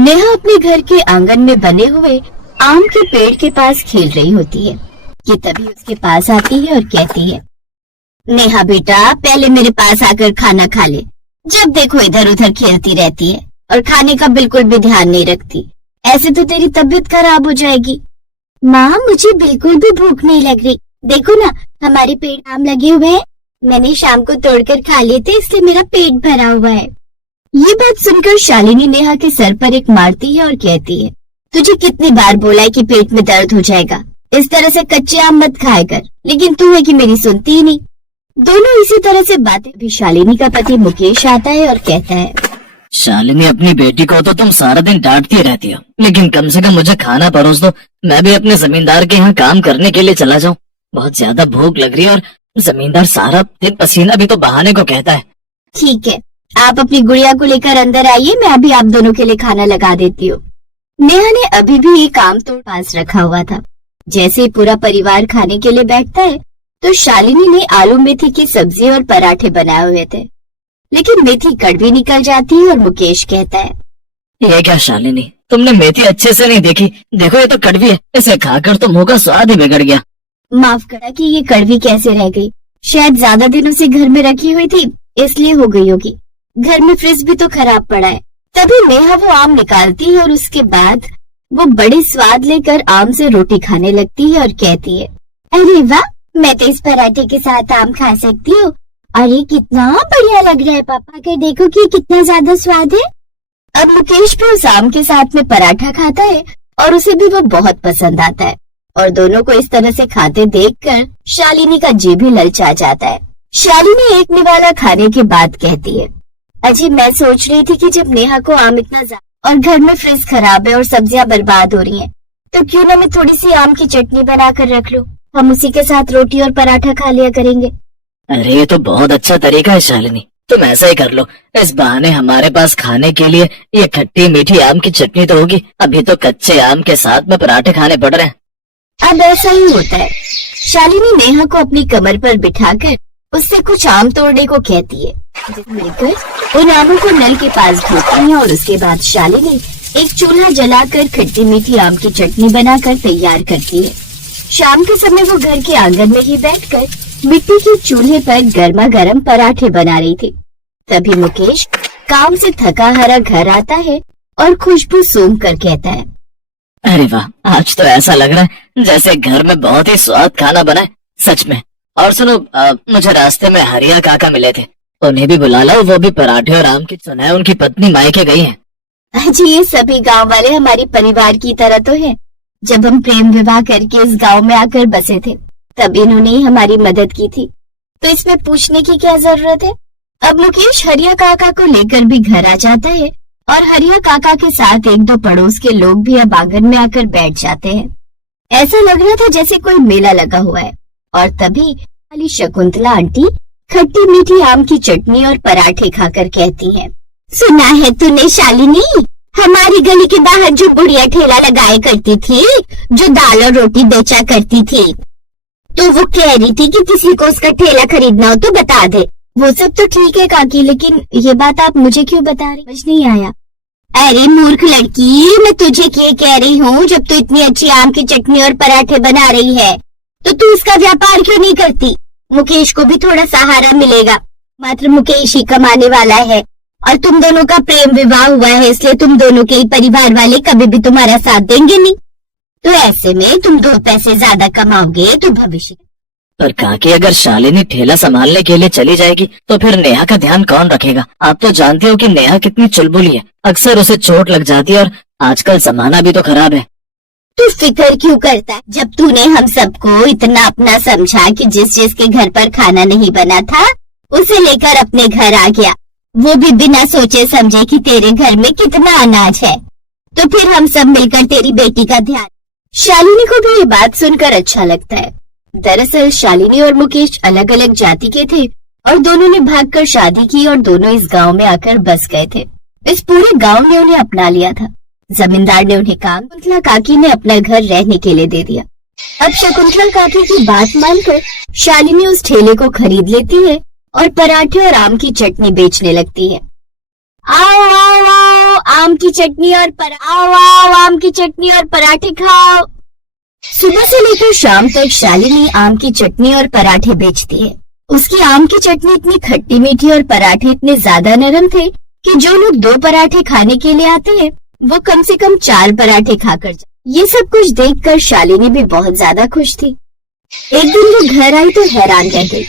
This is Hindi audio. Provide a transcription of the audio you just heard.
नेहा अपने घर के आंगन में बने हुए आम के पेड़ के पास खेल रही होती है कि तभी उसके पास आती है और कहती है, नेहा बेटा, पहले मेरे पास आकर खाना खा ले। जब देखो इधर उधर खेलती रहती है और खाने का बिल्कुल भी ध्यान नहीं रखती। ऐसे तो तेरी तबीयत खराब हो जाएगी। माँ, मुझे बिल्कुल भी भूख नहीं लग रही। देखो ना, हमारे पेड़ आम लगे हुए हैं। मैंने शाम को तोड़कर खा लिए थे, इसलिए मेरा पेट भरा हुआ है। ये बात सुनकर शालिनी नेहा के सर पर एक मारती है और कहती है, तुझे कितनी बार बोला है कि पेट में दर्द हो जाएगा, इस तरह से कच्चे आम मत खाया कर, लेकिन तू है कि मेरी सुनती ही नहीं। दोनों इसी तरह से बातें। भी शालिनी का पति मुकेश आता है और कहता है, शालिनी, अपनी बेटी को तो तुम सारा दिन डांटती रहती हो, लेकिन कम से कम मुझे खाना परोस दो। मैं भी अपने जमींदार के यहाँ काम करने के लिए चला जाऊँ। बहुत ज्यादा भूख लग रही है और जमींदार सारा दिन पसीना भी तो बहाने को कहता है। ठीक है, आप अपनी गुड़िया को लेकर अंदर आइए, मैं अभी आप दोनों के लिए खाना लगा देती हूँ। नेहा ने अभी भी एक आम तोड़ पास रखा हुआ था। जैसे ही पूरा परिवार खाने के लिए बैठता है तो शालिनी ने आलू मेथी की सब्जी और पराठे बनाए हुए थे, लेकिन मेथी कड़वी निकल जाती है और मुकेश कहता है, ये क्या शालिनी, तुमने मेथी अच्छे से नहीं देखी? देखो ये तो कड़वी है, इसे खाकर तो मुंह का स्वाद ही बिगड़ गया। माफ करा कि ये कड़वी कैसे रह गई, शायद ज्यादा दिनों से घर में रखी हुई थी, इसलिए हो गई होगी। घर में फ्रिज भी तो खराब पड़ा है। तभी नेहा वो आम निकालती है और उसके बाद वो बड़े स्वाद लेकर आम से रोटी खाने लगती है और कहती है, अरे वाह, मैं तो इस पराठे के साथ आम खा सकती हूँ। अरे कितना बढ़िया लग रहा है पापा, कर देखो कि कितना ज्यादा स्वाद है। अब मुकेश भी उस आम के साथ में पराठा खाता है और उसे भी वो बहुत पसंद आता है, और दोनों को इस तरह से खाते देखकर शालिनी का जी भी ललचा जाता है। शालिनी एक निवाला खाने के बाद कहती है, अजी मैं सोच रही थी कि जब नेहा को आम इतना ज्यादा और घर में फ्रिज खराब है और सब्जियां बर्बाद हो रही हैं, तो क्यों ना मैं थोड़ी सी आम की चटनी बनाकर रख लूं, हम उसी के साथ रोटी और पराठा खा लिया करेंगे। अरे ये तो बहुत अच्छा तरीका है शालिनी, तुम ऐसा ही कर लो। इस बहाने हमारे पास खाने के लिए ये खट्टी मीठी आम की चटनी तो होगी, अभी तो कच्चे आम के साथ में पराठे खाने पड़ रहे हैं। अब ऐसा ही होता है। शालिनी नेहा को अपनी कमर पर बिठाकर उससे कुछ आम तोड़ने को कहती है। मिलकर उन आमों को नल के पास ढोती है और उसके बाद शालिनी एक चूल्हा जलाकर खट्टी मीठी आम की चटनी बनाकर तैयार करती है। शाम के समय वो घर के आंगन में ही बैठकर मिट्टी के चूल्हे पर गर्मा गर्म पराठे बना रही थी। तभी मुकेश काम से थका हारा घर आता है और खुशबू सूंघ कर कहता है, अरे वाह, आज तो ऐसा लग रहा है जैसे घर में बहुत ही स्वाद खाना बना है, सच में। और सुनो, मुझे रास्ते में हरिया काका मिले थे, उन्हें भी बुला लो, वो भी पराठे और आम की सुनाए उनकी पत्नी मायके गई है। जी, ये सभी गांव वाले हमारी परिवार की तरह तो है। जब हम प्रेम विवाह करके इस गांव में आकर बसे थे, तब इन्होंने ही हमारी मदद की थी, तो इसमें पूछने की क्या जरूरत है। अब मुकेश हरिया काका को लेकर भी घर आ जाता है और हरिया काका के साथ एक दो पड़ोस के लोग भी अब आंगन में आकर बैठ जाते हैं। ऐसा लग रहा था जैसे कोई मेला लगा हुआ है। और तभी वाली शकुंतला आंटी खट्टी मीठी आम की चटनी और पराठे खाकर कहती है, सुना है तूने शालिनी, हमारी गली के बाहर जो बुढ़िया ठेला लगाया करती थी, जो दाल और रोटी बेचा करती थी, तो वो कह रही थी कि किसी को उसका ठेला खरीदना हो तो बता दे। वो सब तो ठीक है काकी, लेकिन ये बात आप मुझे क्यों बता रही? समझ नहीं आया। अरे मूर्ख लड़की, मैं तुझे क्या कह रही हूँ, जब तू इतनी अच्छी आम की चटनी और पराठे बना रही है तो तू उसका व्यापार क्यों नहीं करती? मुकेश को भी थोड़ा सहारा मिलेगा। मात्र मुकेश ही कमाने वाला है और तुम दोनों का प्रेम विवाह हुआ है, इसलिए तुम दोनों के ही परिवार वाले कभी भी तुम्हारा साथ देंगे नहीं। तो ऐसे में तुम 2 पैसे ज्यादा कमाओगे तो भविष्य। पर काकी, अगर शालिनी ठेला संभालने के लिए चली जाएगी तो फिर नेहा का ध्यान कौन रखेगा? आप तो जानते हो कि नेहा कितनी चुलबुली है, अक्सर उसे चोट लग जाती है और आजकल जमाना भी तो खराब है। तू फिक्र क्यों करता है? जब तूने हम सबको इतना अपना समझा कि जिसके घर पर खाना नहीं बना था उसे लेकर अपने घर आ गया, वो भी बिना सोचे समझे कि तेरे घर में कितना अनाज है, तो फिर हम सब मिलकर तेरी बेटी का ध्यान। शालिनी को भी ये बात सुनकर अच्छा लगता है। दरअसल शालिनी और मुकेश अलग अलग जाति के थे और दोनों ने भागकर शादी की और दोनों इस गांव में आकर बस गए थे। इस पूरे गांव ने उन्हें अपना लिया था। जमींदार ने उन्हें काम शकुंतला काकी ने अपना घर रहने के लिए दे दिया। अब शकुंतला काकी की बात मानकर शालिनी उस ठेले को खरीद लेती है और पराठे और आम की चटनी बेचने लगती है। आओ आओ आओ, आम की चटनी और आओ आम की चटनी और पराठे खाओ। सुबह से लेकर शाम तक शालिनी आम की चटनी और पराठे बेचती है। उसकी आम की चटनी इतनी खट्टी मीठी और पराठे इतने ज्यादा नरम थे कि जो लोग 2 पराठे खाने के लिए आते हैं वो कम से कम 4 पराठे खाकर जाते। ये सब कुछ देखकर शालिनी भी बहुत ज्यादा खुश थी। एक दिन वो घर आई तो हैरान रह गई।